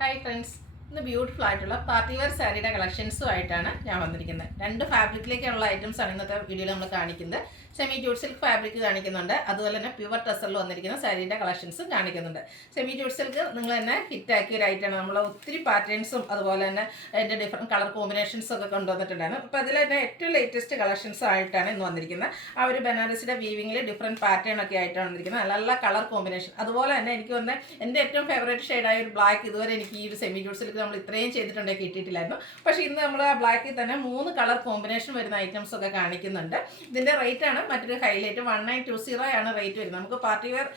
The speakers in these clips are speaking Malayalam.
ഹായ് ഫ്രണ്ട്സ്, ഇന്ന് ബ്യൂട്ടിഫുൾ ആയിട്ടുള്ള പാർട്ടി വെയർ സാരിയുടെ കളക്ഷൻസുമായിട്ടാണ് ഞാൻ വന്നിരിക്കുന്നത്. രണ്ട് ഫാബ്രിക്കിലേക്കുള്ള ഐറ്റംസ് ആണ് ഇന്നത്തെ വീഡിയോയിൽ നമ്മൾ കാണിക്കുന്നത്. സെമി ജൂട്ട് സിൽക്ക് ഫാബ്രിക് കാണിക്കുന്നുണ്ട്, അതുപോലെ തന്നെ പ്യുവർ ടെസറിൽ വന്നിരിക്കുന്ന സാരിയുടെ കളക്ഷൻസ് കാണിക്കുന്നുണ്ട്. സെമി ജൂട്ട് സിൽക്ക് നിങ്ങൾ തന്നെ ഹിറ്റാക്കിയ ഒരു ഐറ്റമാണ്. നമ്മൾ ഒത്തിരി പാറ്റേൺസും അതുപോലെ തന്നെ അതിൻ്റെ ഡിഫറെൻറ്റ് കളർ കോമ്പിനേഷൻസും ഒക്കെ കൊണ്ടുവന്നിട്ടുണ്ടായിരുന്നു. അപ്പോൾ അതിൽ തന്നെ ഏറ്റവും ലേറ്റസ്റ്റ് കളക്ഷൻസ് ആയിട്ടാണ് ഇന്ന് വന്നിരിക്കുന്നത്. ആ ഒരു ബനാറസിയുടെ വീവിങ്ങിൽ ഡിഫറെൻറ്റ് പാറ്റേൺ ഒക്കെ ആയിട്ടാണ് വന്നിരിക്കുന്നത്. നല്ല കളർ കോമ്പിനേഷൻ. അതുപോലെ തന്നെ എനിക്ക് വന്ന് എൻ്റെ ഏറ്റവും ഫേവറേറ്റ് ഷെയ്ഡായ ഒരു ബ്ലാക്ക് ഇതുവരെ എനിക്ക് ഈ ഒരു സെമി ജൂട്ട് സിൽക്ക് നമ്മൾ ഇത്രയും ചെയ്തിട്ടുണ്ടെങ്കിൽ കിട്ടിയിട്ടില്ലായിരുന്നു. പക്ഷേ ഇന്ന് നമ്മൾ ആ ബ്ലാക്കിൽ തന്നെ 3 കളർ കോമ്പിനേഷൻ വരുന്ന ഐറ്റംസ് ഒക്കെ കാണിക്കുന്നുണ്ട്. ഇതിൻ്റെ റേറ്റ് ആണ് മറ്റൊരു ഹൈലൈറ്റ്. 1920 ആണ് റേറ്റ് വരുന്നത്. നമുക്ക് പാർട്ടി വെയർ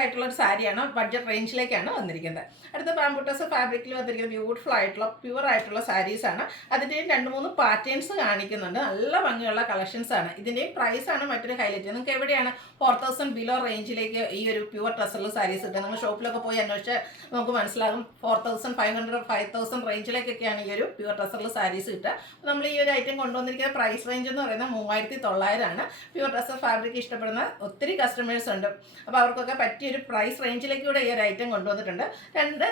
ആയിട്ടുള്ള ഒരു സാരിയാണ്, ബഡ്ജറ്റ് റേഞ്ചിലേക്കാണ് വന്നിരിക്കുന്നത്. അടുത്ത ബാംബൂട്ടസ് ഫാബ്രിക്കിൽ വന്നിരിക്കുന്ന ബ്യൂട്ടിഫുൾ ആയിട്ടുള്ള പ്യുവർ ആയിട്ടുള്ള സാരീസാണ്. അതിൻ്റെയും 2-3 പാറ്റേൺസ് കാണിക്കുന്നുണ്ട്. നല്ല ഭംഗിയുള്ള കളക്ഷൻസ് ആണ്. ഇതിൻ്റെയും പ്രൈസാണ് മറ്റൊരു ഹൈലൈറ്റ്. നിങ്ങൾക്ക് എവിടെയാണ് 4000 ബിലോ റേഞ്ചിലേക്ക് ഈ ഒരു പ്യുവർ ടെസറിൽ സാരീസ് കിട്ടുക? നമ്മൾ ഷോപ്പിലൊക്കെ പോയി അന്വേഷിച്ച് നമുക്ക് മനസ്സിലാകും. 4500 5000 റേഞ്ചിലേക്കൊക്കെയാണ് ഈ ഒരു പ്യുവർ ടെസറിൽ സാരീസ് കിട്ടുക. നമ്മൾ ഈ ഒരു ഐറ്റം കൊണ്ടുവന്നിരിക്കുന്ന പ്രൈസ് റേഞ്ച് എന്ന് പറയുന്നത് 3900 ആണ്. പ്യുവർ ടെസർ ഫാബ്രിക് ഇഷ്ടപ്പെടുന്ന ഒത്തിരി കസ്റ്റമേഴ്സ് ഉണ്ട്. അപ്പോൾ അവർക്കൊക്കെ പറ്റിയൊരു പ്രൈസ് റേഞ്ചിലേക്ക് കൂടെ ഈ ഒരു ഐറ്റം കൊണ്ടുവന്നിട്ടുണ്ട്. 2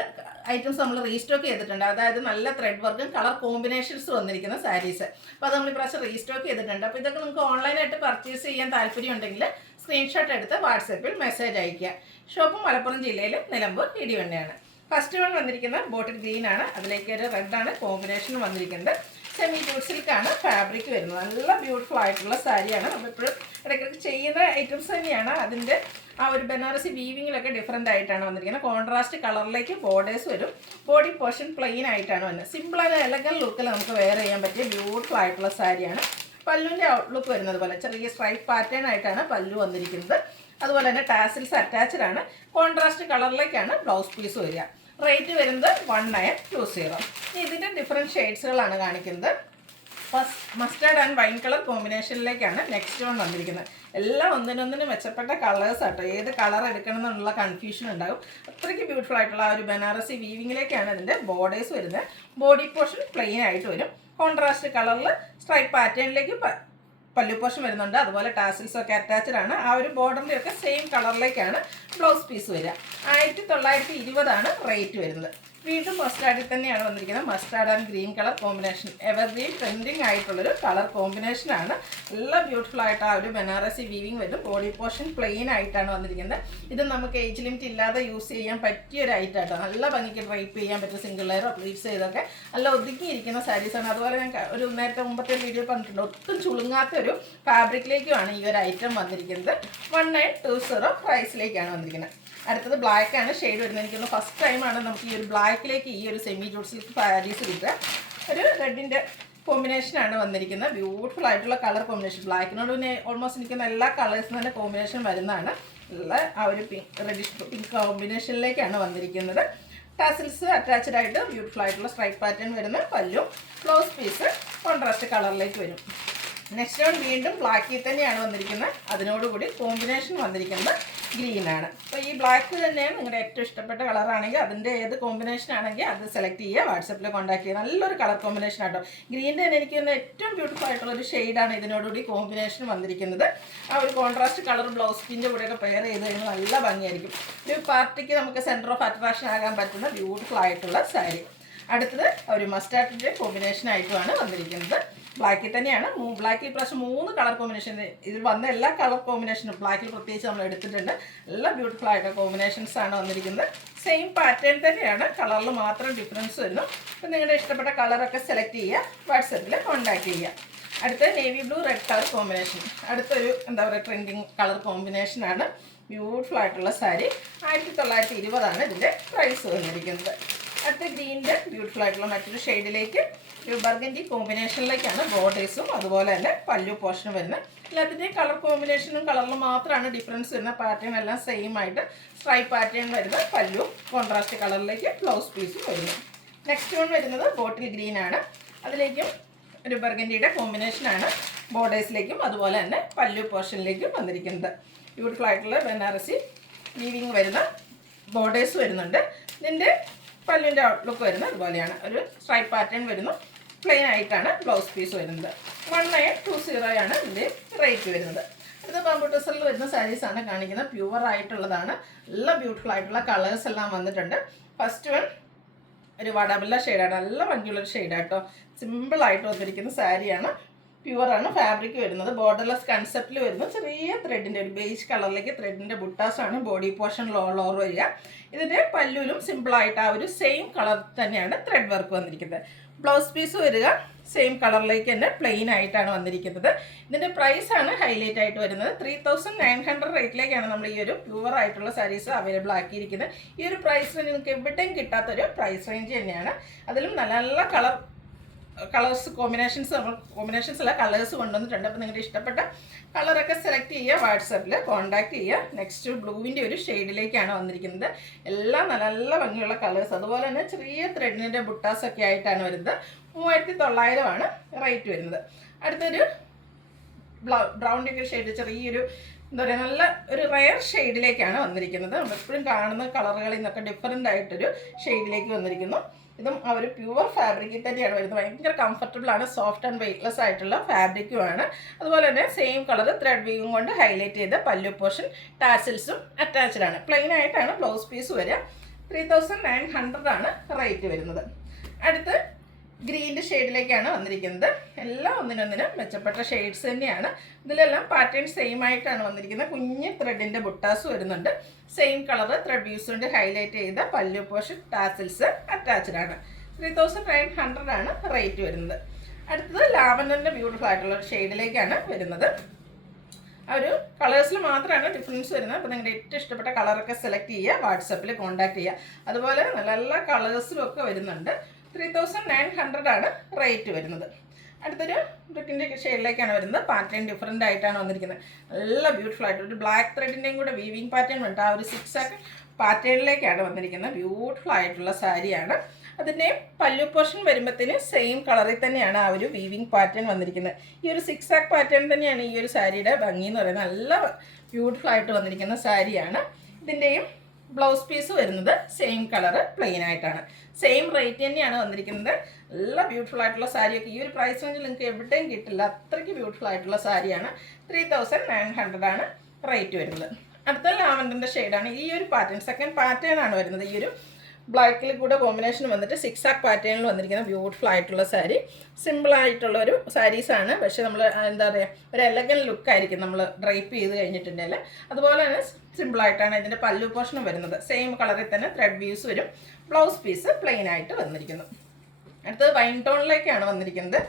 ഐറ്റംസ് നമ്മൾ റീസ്റ്റോക്ക് ചെയ്തിട്ടുണ്ട്. അതായത് നല്ല ത്രെഡ് വർക്കും കളർ കോമ്പിനേഷൻസ് വന്നിരിക്കുന്ന സാരീസ്. അപ്പോൾ അത് നമ്മൾ ഇപ്രാവശ്യം റീസ്റ്റോക്ക് ചെയ്തിട്ടുണ്ട്. അപ്പോൾ ഇതൊക്കെ നിങ്ങൾക്ക് ഓൺലൈനായിട്ട് പർച്ചേസ് ചെയ്യാൻ താല്പര്യം ഉണ്ടെങ്കിൽ സ്ക്രീൻഷോട്ട് എടുത്ത് വാട്സാപ്പിൽ മെസ്സേജ് അയയ്ക്കുക. ഷോപ്പ് മലപ്പുറം ജില്ലയിൽ നിലമ്പൂർ ഇടിവണ്ണയാണ്. ഫസ്റ്റ് വൺ വന്നിരിക്കുന്നത് ബോട്ടിൽ ഗ്രീൻ ആണ്. അതിലേക്ക് ഒരു റെഡാണ് കോമ്പിനേഷൻ വന്നിരിക്കുന്നത്. സെമി ജൂട്ട് സിൽക്കാണ് ഫാബ്രിക് വരുന്നത്. നല്ല ബ്യൂട്ടിഫുൾ ആയിട്ടുള്ള സാരിയാണ്. നമ്മളിപ്പോഴും ഇടയ്ക്കിടയ്ക്ക് ചെയ്യുന്ന ഐറ്റംസ് തന്നെയാണ്. അതിൻ്റെ ആ ഒരു ബനാറസി വീവിങ്ങിലൊക്കെ ഡിഫറെൻ്റ് ആയിട്ടാണ് വന്നിരിക്കുന്നത്. കോൺട്രാസ്റ്റ് കളറിലേക്ക് ബോർഡേഴ്സ് വരും. ബോഡി പോർഷൻ പ്ലെയിൻ ആയിട്ടാണ് വന്നത്. സിമ്പിളായ എലഗൻ ലുക്കിൽ നമുക്ക് വെയർ ചെയ്യാൻ പറ്റിയ ബ്യൂട്ടിഫുൾ ആയിട്ടുള്ള സാരിയാണ്. പല്ലുവിൻ്റെ ഔട്ട്ലുക്ക് വരുന്നത് പോലെ ചെറിയ സ്ട്രൈപ്പ് പാറ്റേൺ ആയിട്ടാണ് പല്ലു വന്നിരിക്കുന്നത്. അതുപോലെ തന്നെ ടാസിൽസ് അറ്റാച്ച്ഡ് ആണ്. കോൺട്രാസ്റ്റ് കളറിലേക്കാണ് ബ്ലൗസ് പീസ് വരിക. റേറ്റ് വരുന്നത് 1920. ഇതിൻ്റെ ഡിഫറെൻറ്റ് ഷെയ്ഡ്സുകളാണ് കാണിക്കുന്നത്. മസ്റ്റാർഡ് ആൻഡ് വൈൻ കളർ കോമ്പിനേഷനിലേക്കാണ് നെക്സ്റ്റ് വൺ വന്നിരിക്കുന്നത്. എല്ലാം ഒന്നിനൊന്നിന് മെച്ചപ്പെട്ട കളേഴ്സ് ആട്ടോ. ഏത് കളർ എടുക്കണം എന്നുള്ള കൺഫ്യൂഷൻ ഉണ്ടാകും. അത്രയ്ക്ക് ബ്യൂട്ടിഫുൾ ആയിട്ടുള്ള ആ ഒരു ബനാറസി വീവിങ്ങിലേക്കാണ് ഇതിൻ്റെ ബോർഡേഴ്സ് വരുന്നത്. ബോഡി പോർഷൻ പ്ലെയിൻ ആയിട്ട് വരും. കോൺട്രാസ്റ്റ് കളറിൽ സ്ട്രൈപ്പ് പാറ്റേണിലേക്ക് പല്ലു പോർഷൻ വരുന്നുണ്ട്. അതുപോലെ ടാസിൽസ് ഒക്കെ അറ്റാച്ച്ഡ് ആണ്. ആ ഒരു ബോർഡറിൻ്റെ ഒക്കെ സെയിം കളറിലേക്കാണ് ബ്ലൗസ് പീസ് വരിക. 1920 ആണ് റേറ്റ് വരുന്നത്. വീണ്ടും മസ്റ്റാർഡിൽ തന്നെയാണ് വന്നിരിക്കുന്നത്. Mustard and green colour combination evergreen trending ആയിട്ടുള്ളൊരു കളർ കോമ്പിനേഷനാണ്. നല്ല ബ്യൂട്ടിഫുൾ ആയിട്ട് ആ ഒരു ബനാറസി വീവിങ് വരും. ബോഡി പോർഷൻ പ്ലെയിൻ ആയിട്ടാണ് വന്നിരിക്കുന്നത്. ഇത് നമുക്ക് ഏജ് ലിമിറ്റ് ഇല്ലാതെ യൂസ് ചെയ്യാൻ പറ്റിയ ഒരു ഐറ്റം ആട്ടോ. നല്ല ഭംഗിക്ക് ഡ്രൈപ്പ് ചെയ്യാൻ പറ്റും. സിംഗിൾ ലെയറോ പ്ലീറ്റ്സ് ചെയ്തൊക്കെ നല്ല ഒതുങ്ങിയിരിക്കുന്ന സാരീസാണ്. അതുപോലെ ഞാൻ ഒരു നേരത്തെ മുമ്പത്തെ വീഡിയോ പറഞ്ഞിട്ടുണ്ട്, ഒട്ടും ചുളുങ്ങാത്ത ഒരു ഫാബ്രിക്കിലേക്കുമാണ് ഈ ഒരു ഐറ്റം വന്നിരിക്കുന്നത്. 1920 പ്രൈസിലേക്കാണ് വന്നിരിക്കുന്നത്. അടുത്തത് ബ്ലാക്ക് ആണ് ഷെയ്ഡ് വരുന്നത്. എനിക്കൊന്ന് ഫസ്റ്റ് ടൈമാണ് നമുക്ക് ഈ ഒരു ബ്ലാക്കിലേക്ക് ഈ ഒരു സെമി ജൂട്ട് സിൽക്ക് സാരീസ് കിട്ടുക. ഒരു റെഡിൻ്റെ കോമ്പിനേഷനാണ് വന്നിരിക്കുന്നത്. ബ്യൂട്ടിഫുൾ ആയിട്ടുള്ള കളർ കോമ്പിനേഷൻ. ബ്ലാക്കിനോട് പിന്നെ ഓൾമോസ്റ്റ് നിൽക്കുന്ന എല്ലാ കളേഴ്സും തന്നെ കോമ്പിനേഷൻ വരുന്നതാണ്. ഉള്ള ആ ഒരു റെഡിഷ് പിങ്ക് കോമ്പിനേഷനിലേക്കാണ് വന്നിരിക്കുന്നത്. ടാസിൽസ് അറ്റാച്ച്ഡ് ആയിട്ട് ബ്യൂട്ടിഫുൾ ആയിട്ടുള്ള സ്ട്രൈപ്പ് പാറ്റേൺ വരുന്ന പല്ലും ബ്ലൗസ് പീസ് കോൺട്രാസ്റ്റ് കളറിലേക്ക് വരും. നെക്സ്റ്റ് വൺ വീണ്ടും ബ്ലാക്കിൽ തന്നെയാണ് വന്നിരിക്കുന്നത്. അതിനോടുകൂടി കോമ്പിനേഷൻ വന്നിരിക്കുന്നത് ഗ്രീനാണ്. അപ്പോൾ ഈ ബ്ലാക്ക് തന്നെയാണ് നിങ്ങളുടെ ഏറ്റവും ഇഷ്ടപ്പെട്ട കളറാണെങ്കിൽ അതിൻ്റെ ഏത് കോമ്പിനേഷൻ ആണെങ്കിൽ അത് സെലക്ട് ചെയ്യുക. വാട്സപ്പിൽ കോൺടാക്ട് ചെയ്യുക. നല്ലൊരു കളർ കോമ്പിനേഷൻ ആട്ടോ. ഗ്രീൻ്റെ തന്നെ എനിക്ക് തന്നെ ഏറ്റവും ബ്യൂട്ടിഫുൾ ആയിട്ടുള്ളൊരു ഷെയ്ഡാണ് ഇതിനോടുകൂടി കോമ്പിനേഷൻ വന്നിരിക്കുന്നത്. ആ ഒരു കോൺട്രാസ്റ്റ് കളർ ബ്ലൗസ് പിൻ്റെ കൂടെയൊക്കെ പെയർ ചെയ്ത് കഴിഞ്ഞാൽ നല്ല ഭംഗിയായിരിക്കും. ഒരു പാർട്ടിക്ക് നമുക്ക് സെൻറ്റർ ഓഫ് അട്രാക്ഷൻ ആകാൻ പറ്റുന്ന ബ്യൂട്ടിഫുൾ ആയിട്ടുള്ള സാരി. അടുത്തത് ഒരു മസ്റ്റാർഡിൻ്റെ കോമ്പിനേഷനായിട്ടുമാണ് വന്നിരിക്കുന്നത്. ബ്ലാക്കിൽ തന്നെയാണ്. ബ്ലാക്കിൽ പ്രാവശ്യം 3 കളർ കോമ്പിനേഷൻ. ഇതിൽ വന്ന എല്ലാ കളർ കോമ്പിനേഷനും ബ്ലാക്കിൽ പ്രത്യേകിച്ച് നമ്മൾ എടുത്തിട്ടുണ്ട്. എല്ലാ ബ്യൂട്ടിഫുൾ ആയിട്ട് കോമ്പിനേഷൻസ് ആണ് വന്നിരിക്കുന്നത്. സെയിം പാറ്റേൺ തന്നെയാണ്, കളറിൽ മാത്രം ഡിഫറൻസ് വരുന്നു. അപ്പം നിങ്ങളുടെ ഇഷ്ടപ്പെട്ട കളറൊക്കെ സെലക്ട് ചെയ്യുക. വാട്സപ്പിൽ കോൺടാക്ട് ചെയ്യുക. അടുത്ത navy blue red colour combination. അടുത്തൊരു എന്താ പറയുക ട്രെൻഡിങ് കളർ കോമ്പിനേഷനാണ്. ബ്യൂട്ടിഫുൾ ആയിട്ടുള്ള സാരി. 1920 ആണ് ഇതിൻ്റെ പ്രൈസ് വന്നിരിക്കുന്നത്. അടുത്ത ഗ്രീനിൻ്റെ ബ്യൂട്ടിഫുൾ ആയിട്ടുള്ള മറ്റൊരു ഷെയ്ഡിലേക്ക് ഒരു ബർഗൻഡി കോമ്പിനേഷനിലേക്കാണ് ബോർഡേഴ്സും അതുപോലെ തന്നെ പല്ലു പോർഷനും വരുന്നത്. എല്ലാത്തിൻ്റെയും കളർ കോമ്പിനേഷനും കളറിൽ മാത്രമാണ് ഡിഫറൻസ് വരുന്ന. പാറ്റേൺ എല്ലാം സെയിം ആയിട്ട് സ്ട്രൈപ്പ് പാറ്റേൺ വരുന്ന പല്ലു കോൺട്രാസ്റ്റ് കളറിലേക്ക് ബ്ലൗസ് പീസും വരുന്നു. നെക്സ്റ്റ് വൺ വരുന്നത് ബോട്ടിൽ ഗ്രീൻ ആണ്. അതിലേക്കും ഒരു ബർഗൻഡിയുടെ കോമ്പിനേഷനാണ് ബോർഡേഴ്സിലേക്കും അതുപോലെ തന്നെ പല്ലു പോർഷനിലേക്കും വന്നിരിക്കുന്നത്. ബ്യൂട്ടിഫുൾ ആയിട്ടുള്ള ബനാറസി വീവിങ് വരുന്ന ബോർഡേഴ്സ് വരുന്നുണ്ട്. ഇതിൻ്റെ പല്ലിൻ്റെ ഔട്ട്ലുക്ക് വരുന്നത് അതുപോലെയാണ്. ഒരു സ്ട്രൈപ്പ് പാറ്റേൺ വരുന്നു. പ്ലെയിൻ ആയിട്ടാണ് ബ്ലൗസ് പീസ് വരുന്നത്. 1920 ആണ് ഇതിൻ്റെ റേറ്റ് വരുന്നത്. ഇത് കമ്പ്യൂട്ടേഴ്സിൽ വരുന്ന സാരീസാണ് കാണിക്കുന്നത്. പ്യുവർ ആയിട്ടുള്ളതാണ്. നല്ല ബ്യൂട്ടിഫുൾ ആയിട്ടുള്ള കളേഴ്സ് എല്ലാം വന്നിട്ടുണ്ട്. ഫസ്റ്റ് വൺ ഒരു വടബല്ല ഷെയ്ഡാണ്, നല്ല ഭംഗിയുള്ളൊരു ഷെയ്ഡാണ് കേട്ടോ. സിമ്പിളായിട്ട് വന്നിരിക്കുന്ന സാരിയാണ്, പ്യുവറാണ് ഫാബ്രിക് വരുന്നത്. ബോർഡർലെസ് കൺസെപ്റ്റിൽ വരുന്ന ചെറിയ ത്രെഡിൻ്റെ ഒരു ബേജ് കളറിലേക്ക് ത്രെഡിൻ്റെ ബുട്ടാസാണ് ബോഡി പോർഷൻ ലോവർ വരിക. ഇതിൻ്റെ പല്ലുവിലും സിമ്പിളായിട്ട് ആ ഒരു സെയിം കളർ തന്നെയാണ് ത്രെഡ് വർക്ക് വന്നിരിക്കുന്നത്. ബ്ലൗസ് പീസ് വരിക സെയിം കളറിലേക്ക് തന്നെ പ്ലെയിൻ ആയിട്ടാണ് വന്നിരിക്കുന്നത്. ഇതിൻ്റെ പ്രൈസാണ് ഹൈലൈറ്റ് ആയിട്ട് വരുന്നത്. 3900 റേറ്റിലേക്കാണ് നമ്മൾ ഈ ഒരു പ്യുവർ ആയിട്ടുള്ള സാരീസ് അവൈലബിൾ ആക്കിയിരിക്കുന്നത്. ഈ ഒരു പ്രൈസിന് നിങ്ങൾക്ക് എവിടെയും കിട്ടാത്തൊരു പ്രൈസ് റേഞ്ച് തന്നെയാണ്. അതിലും നല്ല നല്ല കളേഴ്സ് കോമ്പിനേഷൻസ് അല്ല കളേഴ്സ് കൊണ്ടുവന്നിട്ടുണ്ട്. അപ്പോൾ നിങ്ങളുടെ ഇഷ്ടപ്പെട്ട കളറൊക്കെ സെലക്ട് ചെയ്യുക, വാട്സാപ്പിൽ കോൺടാക്ട് ചെയ്യുക. നെക്സ്റ്റ് ബ്ലൂവിൻ്റെ ഒരു ഷെയ്ഡിലേക്കാണ് വന്നിരിക്കുന്നത്. എല്ലാം നല്ല നല്ല ഭംഗിയുള്ള കളേഴ്സ്, അതുപോലെ തന്നെ ചെറിയ ത്രെഡിൻ്റെ ബുട്ടാസൊക്കെ ആയിട്ടാണ് വരുന്നത്. 3900 ആണ് റേറ്റ് വരുന്നത്. അടുത്തൊരു ബ്രൗണിൻ്റെ ഷെയ്ഡ്, ചെറിയൊരു എന്താ പറയുക, നല്ല ഒരു റയർ ഷെയ്ഡിലേക്കാണ് വന്നിരിക്കുന്നത്. നമ്മൾ എപ്പോഴും കാണുന്ന കളറുകളിൽ നിന്നൊക്കെ ഡിഫറെൻ്റ് ആയിട്ടൊരു ഷെയ്ഡിലേക്ക് വന്നിരിക്കുന്നു. ഇതും ആ ഒരു പ്യുവർ ഫാബ്രിക്കിൽ തന്നെയാണ് വരുന്നത്. ഭയങ്കര കംഫർട്ടബിളാണ്, സോഫ്റ്റ് ആൻഡ് വെയ്റ്റ്ലെസ് ആയിട്ടുള്ള ഫാബ്രിക്കുമാണ്. അതുപോലെ തന്നെ സെയിം കളർ ത്രെഡ് വീവും കൊണ്ട് ഹൈലൈറ്റ് ചെയ്ത പല്ലു പോർഷൻ ടാസിൽസും അറ്റാച്ച്ഡ് ആണ്. പ്ലെയിൻ ആയിട്ടാണ് ബ്ലൗസ് പീസ് വരിക. 3900 ആണ് റേറ്റ് വരുന്നത്. അടുത്ത് ഗ്രീൻ്റെ ഷെയ്ഡിലേക്കാണ് വന്നിരിക്കുന്നത്. എല്ലാം ഒന്നിനൊന്നിനും മെച്ചപ്പെട്ട ഷെയ്ഡ്സ് തന്നെയാണ്. ഇതിലെല്ലാം പാറ്റേൺ സെയിം ആയിട്ടാണ് വന്നിരിക്കുന്നത്. കുഞ്ഞ് ത്രെഡിൻ്റെ ബുട്ടാസ് വരുന്നുണ്ട്. സെയിം കളർ ത്രെഡ് വ്യൂസ് കൊണ്ട് ഹൈലൈറ്റ് ചെയ്ത പല്ലു പോർഷൻ ടാസിൽസ് അറ്റാച്ച്ഡ് ആണ്. 3900 ആണ് റേറ്റ് വരുന്നത്. അടുത്തത് ലാവൻഡറിൻ്റെ ബ്യൂട്ടിഫുൾ ആയിട്ടുള്ള ഒരു ഷെയ്ഡിലേക്കാണ് വരുന്നത്. ആ ഒരു കളേഴ്സിൽ മാത്രമാണ് ഡിഫറൻസ് വരുന്നത്. അപ്പോൾ നിങ്ങളുടെ ഏറ്റവും ഇഷ്ടപ്പെട്ട കളറൊക്കെ സെലക്ട് ചെയ്യുക, വാട്സാപ്പിൽ കോൺടാക്ട് ചെയ്യുക. അതുപോലെ നല്ല നല്ല കളേഴ്സിലും ഒക്കെ വരുന്നുണ്ട്. 3900 ആണ് റേറ്റ് വരുന്നത്. അടുത്തൊരു ബ്രിക്കിൻ്റെ ഷെയ്ഡിലേക്കാണ് വരുന്നത്. പാറ്റേൺ ഡിഫറെൻ്റ് ആയിട്ടാണ് വന്നിരിക്കുന്നത്. നല്ല ബ്യൂട്ടിഫുൾ ആയിട്ട് ഒരു ബ്ലാക്ക് ത്രെഡിൻ്റെയും കൂടെ വീവിങ് പാറ്റേൺ ഉണ്ട്. ആ ഒരു 6 പാറ്റേണിലേക്കാണ് വന്നിരിക്കുന്നത്. ബ്യൂട്ടിഫുൾ ആയിട്ടുള്ള സാരിയാണ്. അതിൻ്റെ പല്ലു പോർഷൻ വരുമ്പോഴത്തേന് സെയിം കളറിൽ തന്നെയാണ് ആ ഒരു വീവിങ് പാറ്റേൺ വന്നിരിക്കുന്നത്. ഈ ഒരു 6 പാറ്റേൺ തന്നെയാണ് ഈ ഒരു സാരിയുടെ ഭംഗി എന്ന് പറയുന്നത്. നല്ല ബ്യൂട്ടിഫുൾ ആയിട്ട് വന്നിരിക്കുന്ന സാരിയാണ്. ഇതിൻ്റെയും ബ്ലൗസ് പീസ് വരുന്നത് സെയിം കളറ് പ്ലെയിൻ ആയിട്ടാണ്. സെയിം റേറ്റ് തന്നെയാണ് വന്നിരിക്കുന്നത്. നല്ല ബ്യൂട്ടിഫുൾ ആയിട്ടുള്ള സാരിയൊക്കെ ഈ ഒരു പ്രൈസ് റേഞ്ചിൽ നിങ്ങൾക്ക് എവിടെയും കിട്ടില്ല. അത്രയ്ക്ക് ബ്യൂട്ടിഫുൾ ആയിട്ടുള്ള സാരിയാണ്. 3900 ആണ് റേറ്റ് വരുന്നത്. അടുത്ത ലാവൻഡറിൻ്റെ ഷെയ്ഡാണ്. ഈ ഒരു പാറ്റേൺ സെക്കൻഡ് പാറ്റേൺ ആണ് വരുന്നത്. ഈ ഒരു ബ്ലാക്കിൽ കൂടെ കോമ്പിനേഷൻ വന്നിട്ട് 6 പാറ്റേണിൽ വന്നിരിക്കുന്ന ബ്യൂട്ടിഫുൾ ആയിട്ടുള്ള സാരി. സിമ്പിളായിട്ടുള്ള ഒരു സാരീസാണ്. പക്ഷേ നമ്മൾ എന്താ പറയുക, ഒരു എലഗൻ ലുക്കായിരിക്കും നമ്മൾ ഡ്രൈപ്പ് ചെയ്ത് കഴിഞ്ഞിട്ടുണ്ടെങ്കിൽ. അതുപോലെ തന്നെ സിമ്പിളായിട്ടാണ് ഇതിൻ്റെ പല്ലു പോർഷനും വരുന്നത്. സെയിം കളറിൽ തന്നെ ത്രെഡ് വ്യൂസ് വരും. ബ്ലൗസ് പീസ് പ്ലെയിൻ ആയിട്ട് വന്നിരിക്കുന്നു. അടുത്തത് വൈൻ ടോണിലേക്കാണ് വന്നിരിക്കുന്നത്.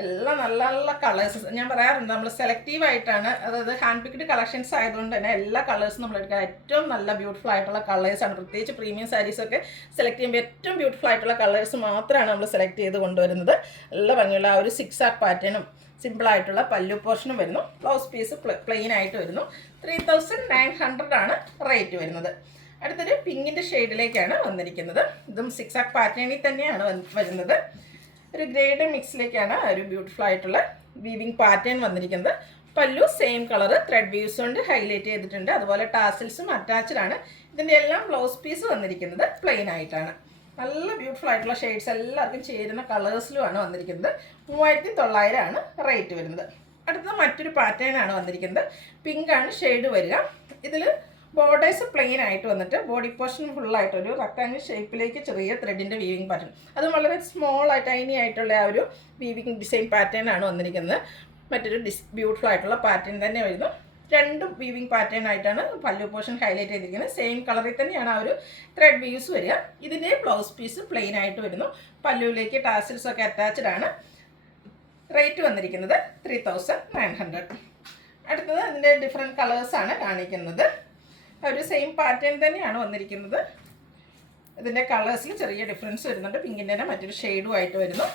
എല്ലാം നല്ല നല്ല കളേഴ്സ്. ഞാൻ പറയാറുണ്ട് നമ്മൾ സെലക്റ്റീവ് ആയിട്ടാണ്, അതായത് ഹാൻഡ് പിക്ഡ് കളക്ഷൻസ് ആയതുകൊണ്ട് തന്നെ എല്ലാ കളേഴ്സും നമ്മൾ എടുക്കുക. ഏറ്റവും നല്ല ബ്യൂട്ടിഫുൾ ആയിട്ടുള്ള കളേഴ്സാണ്. പ്രത്യേകിച്ച് പ്രീമിയം സാരീസൊക്കെ സെലക്ട് ചെയ്യുമ്പോൾ ഏറ്റവും ബ്യൂട്ടിഫുൾ ആയിട്ടുള്ള കളേഴ്സ് മാത്രമാണ് നമ്മൾ സെലക്ട് ചെയ്ത് കൊണ്ടുവരുന്നത്. നല്ല ഭംഗിയുള്ള ആ ഒരു 6 പാറ്റേണും സിമ്പിളായിട്ടുള്ള പല്ലു പോർഷനും വരുന്നു. ബ്ലൗസ് പീസ് പ്ലെയിൻ ആയിട്ട് വരുന്നു. 3900 ആണ് റേറ്റ് വരുന്നത്. അടുത്തൊരു പിങ്കിൻ്റെ ഷെയ്ഡിലേക്കാണ് വന്നിരിക്കുന്നത്. ഇതും 6 പാറ്റേണിൽ തന്നെയാണ് വരുന്നത്. ഒരു ഗ്രേഡ് മിക്സിലേക്കാണ് ഒരു ബ്യൂട്ടിഫുൾ ആയിട്ടുള്ള വീവിങ് പാറ്റേൺ വന്നിരിക്കുന്നത്. പല്ലു സെയിം കളർ ത്രെഡ് വ്യൂസ് കൊണ്ട് ഹൈലൈറ്റ് ചെയ്തിട്ടുണ്ട്. അതുപോലെ ടാസിൽസും അറ്റാച്ച്ഡ് ആണ്. ഇതിൻ്റെ എല്ലാം ബ്ലൗസ് പീസ് വന്നിരിക്കുന്നത് പ്ലെയിൻ ആയിട്ടാണ്. നല്ല ബ്യൂട്ടിഫുൾ ആയിട്ടുള്ള ഷെയ്ഡ്സ് എല്ലാവർക്കും ചേരുന്ന കളേഴ്സിലുമാണ് വന്നിരിക്കുന്നത്. 3900 ആണ് റേറ്റ് വരുന്നത്. അടുത്തത് മറ്റൊരു പാറ്റേൺ ആണ് വന്നിരിക്കുന്നത്. പിങ്ക് ആണ് ഷെയ്ഡ് വരിക. ഇതിൽ ബോർഡേഴ്സ് പ്ലെയിൻ ആയിട്ട് വന്നിട്ട് ബോഡി പോർഷൻ ഫുള്ളായിട്ടൊരു റെക്ടാങ്കിൾ ഷേപ്പിലേക്ക് ചെറിയ ത്രെഡിൻ്റെ വീവിങ് പാറ്റേൺ. അത് വളരെ സ്മോൾ ആയിട്ട് ടൈനി ആയിട്ടുള്ള ആ ഒരു വീവിങ് ഡിസൈൻ പാറ്റേൺ ആണ് വന്നിരിക്കുന്നത്. മറ്റൊരു ബ്യൂട്ടിഫുൾ ആയിട്ടുള്ള പാറ്റേൺ തന്നെ വരുന്നു. രണ്ടും വീവിങ് പാറ്റേൺ ആയിട്ടാണ് പല്ലു പോർഷൻ ഹൈലൈറ്റ് ചെയ്തിരിക്കുന്നത്. സെയിം കളറിൽ തന്നെയാണ് ആ ഒരു ത്രെഡ് വ്യൂസ് വരിക. ഇതിൻ്റെ ബ്ലൗസ് പീസ് പ്ലെയിൻ ആയിട്ട് വരുന്നു. പല്ലുവിലേക്ക് ടാസിൽസ് ഒക്കെ അറ്റാച്ച്ഡ് ആണ്. റേറ്റ് വന്നിരിക്കുന്നത് 3900. അടുത്തത് അതിൻ്റെ ഡിഫറെൻറ്റ് കളേഴ്സാണ് കാണിക്കുന്നത്. ഒരു സെയിം പാറ്റേൺ തന്നെയാണ് വന്നിരിക്കുന്നത്. ഇതിൻ്റെ കളേഴ്സിൽ ചെറിയ ഡിഫറൻസ് വരുന്നുണ്ട്. പിങ്കിൻ്റെ തന്നെ മറ്റൊരു ഷെയ്ഡും ആയിട്ട് വരുന്നു.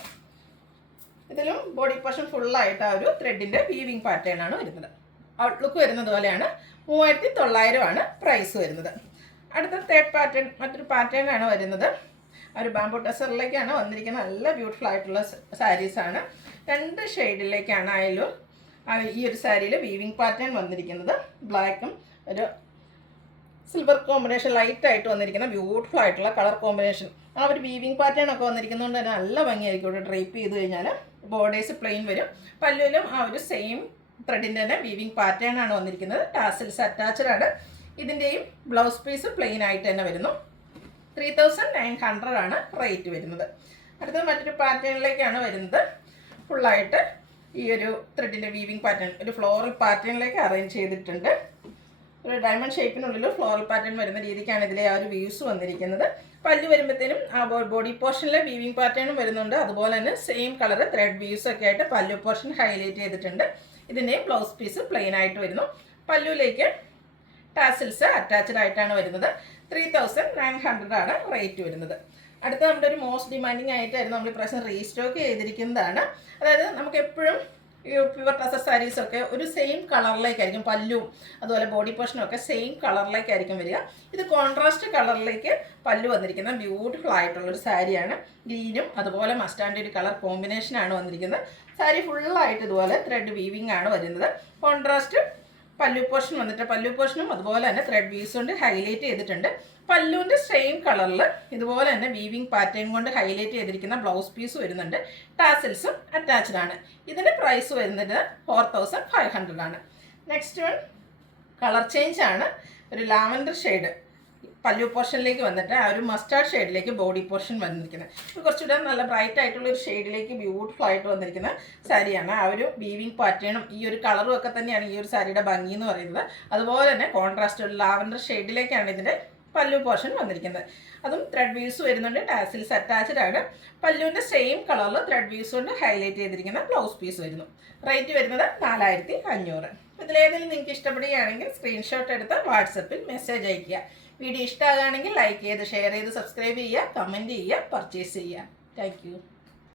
ഇതിലും ബോഡി പോർഷൻ ഫുള്ളായിട്ട് ആ ഒരു ത്രെഡിൻ്റെ വീവിങ് പാറ്റേൺ ആണ് വരുന്നത്. ഔട്ട്ലുക്ക് വരുന്നത് പോലെയാണ്. 3900 ആണ് പ്രൈസ് വരുന്നത്. അടുത്ത തേർഡ് പാറ്റേൺ മറ്റൊരു പാറ്റേൺ ആണ് വരുന്നത്. ഒരു ബാംബൂ ടെസറിലേക്കാണ് വന്നിരിക്കുന്നത്. നല്ല ബ്യൂട്ടിഫുൾ ആയിട്ടുള്ള സാരീസാണ്. 2 ഷെയ്ഡിലേക്കാണ് ആയാലും ഈ ഒരു സാരിയിൽ വീവിങ് പാറ്റേൺ വന്നിരിക്കുന്നത്. ബ്ലാക്കും ഒരു സിൽവർ കോമ്പിനേഷൻ ലൈറ്റായിട്ട് വന്നിരിക്കുന്ന ബ്യൂട്ടിഫുൾ ആയിട്ടുള്ള കളർ കോമ്പിനേഷൻ. ആ ഒരു വീവിങ് പാറ്റേൺ ഒക്കെ വന്നിരിക്കുന്നതുകൊണ്ട് തന്നെ നല്ല ഭംഗിയായിരിക്കും ഇവിടെ ഡ്രൈപ്പ് ചെയ്ത് കഴിഞ്ഞാൽ. ബോർഡേഴ്സ് പ്ലെയിൻ വരും. പല്ലുവിലും ആ ഒരു സെയിം ത്രെഡിൻ്റെ തന്നെ വീവിങ് പാറ്റേൺ ആണ് വന്നിരിക്കുന്നത്. ടാസിൽസ് അറ്റാച്ച്ഡ് ആണ്. ഇതിൻ്റെയും ബ്ലൗസ് പീസ് പ്ലെയിൻ ആയിട്ട് തന്നെ വരുന്നു. 3900 ആണ് റേറ്റ് വരുന്നത്. അടുത്തത് മറ്റൊരു പാറ്റേണിലേക്കാണ് വരുന്നത്. ഫുള്ളായിട്ട് ഈ ഒരു ത്രെഡിൻ്റെ വീവിങ് പാറ്റേൺ ഒരു ഫ്ലോറൽ പാറ്റേണിലേക്ക് അറേഞ്ച് ചെയ്തിട്ടുണ്ട്. ഒരു ഡയമണ്ട് ഷേപ്പിനുള്ളിൽ ഫ്ലോറൽ പാറ്റേൺ വരുന്ന രീതിക്കാണ് ഇതിലെ ആ ഒരു വ്യൂസ് വന്നിരിക്കുന്നത്. പല്ല് വരുമ്പോഴത്തേനും ആ ബോഡി പോർഷനിലെ വീവിങ് പാറ്റേണും വരുന്നുണ്ട്. അതുപോലെ തന്നെ സെയിം കളർ ത്രെഡ് വ്യൂസ് ഒക്കെ ആയിട്ട് പല്ലു പോർഷൻ ഹൈലൈറ്റ് ചെയ്തിട്ടുണ്ട്. ഇതിൻ്റെയും ബ്ലൗസ് പീസ് പ്ലെയിൻ ആയിട്ട് വരുന്നു. പല്ലുവിലേക്ക് ടാസിൽസ് അറ്റാച്ച്ഡ് ആയിട്ടാണ് വരുന്നത്. 3900 ആണ് റേറ്റ് വരുന്നത്. അടുത്ത നമ്മുടെ ഒരു മോസ്റ്റ് ഡിമാൻഡിങ് ആയിട്ടായിരുന്നു നമ്മൾ ഇപ്രാവശ്യം റീസ്റ്റോക്ക് ചെയ്തിരിക്കുന്നതാണ്. അതായത് നമുക്ക് എപ്പോഴും ഈ പ്യുവർ ടസർ സാരീസൊക്കെ ഒരു സെയിം കളറിലേക്കായിരിക്കും, പല്ലും അതുപോലെ ബോഡി പോർഷനും ഒക്കെ സെയിം കളറിലേക്കായിരിക്കും വരിക. ഇത് കോൺട്രാസ്റ്റ് കളറിലേക്ക് പല്ലു വന്നിരിക്കുന്ന ബ്യൂട്ടിഫുൾ ആയിട്ടുള്ളൊരു സാരിയാണ്. ഗ്രീനും അതുപോലെ മസ്റ്റാൻഡ് ഒരു കളർ കോമ്പിനേഷനാണ് വന്നിരിക്കുന്നത്. സാരി ഫുള്ളായിട്ട് ഇതുപോലെ ത്രെഡ് വീവിങ് ആണ് വരുന്നത്. കോൺട്രാസ്റ്റ് പല്ലു പോർഷൻ വന്നിട്ട് പല്ലു പോർഷനും അതുപോലെ തന്നെ ത്രെഡ് വീവ്സ് കൊണ്ട് ഹൈലൈറ്റ് ചെയ്തിട്ടുണ്ട്. പല്ലുവിൻ്റെ സെയിം കളറിൽ ഇതുപോലെ തന്നെ വീവിങ് പാറ്റേൺ കൊണ്ട് ഹൈലൈറ്റ് ചെയ്തിരിക്കുന്ന ബ്ലൗസ് പീസ് വരുന്നുണ്ട്. ടാസിൽസും അറ്റാച്ച്ഡ് ആണ്. ഇതിൻ്റെ പ്രൈസ് വരുന്നത് 4500 ആണ്. നെക്സ്റ്റ് വൺ കളർ ചേഞ്ച് ആണ്. ഒരു ലാവൻഡർ ഷെയ്ഡ് പല്ലു പോർഷനിലേക്ക് വന്നിട്ട് ആ ഒരു മസ്റ്റാർഡ് ഷെയ്ഡിലേക്ക് ബോഡി പോർഷൻ വന്നിരിക്കുന്നത്. കുറച്ചുകൂടെ നല്ല ബ്രൈറ്റ് ആയിട്ടുള്ള ഒരു ഷെയ്ഡിലേക്ക് ബ്യൂട്ടിഫുൾ ആയിട്ട് വന്നിരിക്കുന്ന സാരിയാണ്. ആ ഒരു വീവിങ് പാറ്റേണും ഈ ഒരു കളറും ഒക്കെ തന്നെയാണ് ഈ ഒരു സാരിയുടെ ഭംഗി എന്ന് പറയുന്നത്. അതുപോലെ തന്നെ കോൺട്രാസ്റ്റ് ഒരു ലാവൻഡർ ഷെയ്ഡിലേക്കാണ് ഇതിൻ്റെ പല്ലു പോർഷൻ വന്നിരിക്കുന്നത്. അതും ത്രെഡ് വീവ്സ് വരുന്നുണ്ട്. ടാസിൽസ് അറ്റാച്ച്ഡ് ആണ്. പല്ലുവിൻ്റെ സെയിം കളറിൽ ത്രെഡ് വീവ്സ് കൊണ്ട് ഹൈലൈറ്റ് ചെയ്തിരിക്കുന്ന ബ്ലൗസ് പീസ് വരുന്നു. റേറ്റ് വരുന്നത് 4500. ഇതിലേതെങ്കിലും നിങ്ങൾക്ക് ഇഷ്ടപ്പെടുകയാണെങ്കിൽ സ്ക്രീൻഷോട്ട് എടുത്ത് വാട്സപ്പിൽ മെസ്സേജ് അയയ്ക്കുക. വീഡിയോ ഇഷ്ടമാകുകയാണെങ്കിൽ ലൈക്ക് ചെയ്ത് ഷെയർ ചെയ്ത് സബ്സ്ക്രൈബ് ചെയ്യുക, കമൻറ്റ് ചെയ്യുക, പർച്ചേസ് ചെയ്യുക. താങ്ക്